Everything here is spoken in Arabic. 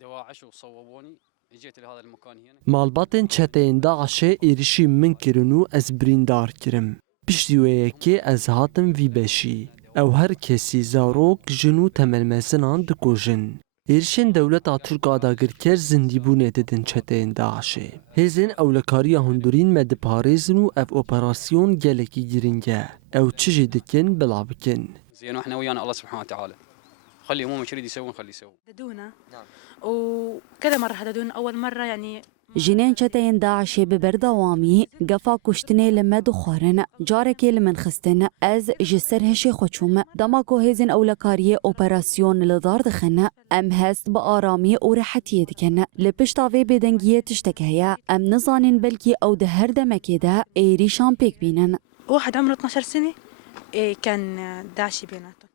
دواعش وصوبوني اجيت لهذا المكان هنا. مالباتên çeteyên Daişê êrişî min kirin û ez birîndar kirim. Piştî wê yekê ez hatim vî beşî. Ew her kesî zarok, jin û temelmezinan dikujin. Êrişên dewleta Tirk a dagirker zindîbûnê didin çeteyên Daişê. Hêzên ewlekariya hundirîn me diparêzin û ev operasyon gelekî giring e. Ew çi jî dikin bila bikin. زين واحنا ويانا الله سبحانه وتعالى. خلي هم ايش يريد يسوون خلي يسوون. هددونا وكذا مرة هددونا أول مرة يعني جنین چتین داعش به بردوامی گفا کشتنه لما دخارن جارکی لمن خستن از جسر هشی خوچوم دماکو هزین اولکاری اپراسیون لدار دخنه ام هست با آرامی و راحتی دکنه لپشتاوی بدنگیه تشتکهیا ام نزانین بلکی او ده هر دمکی ده ایریشان پیک بینن. واحد عمره 12 سنة كان داعشي بيناتهم.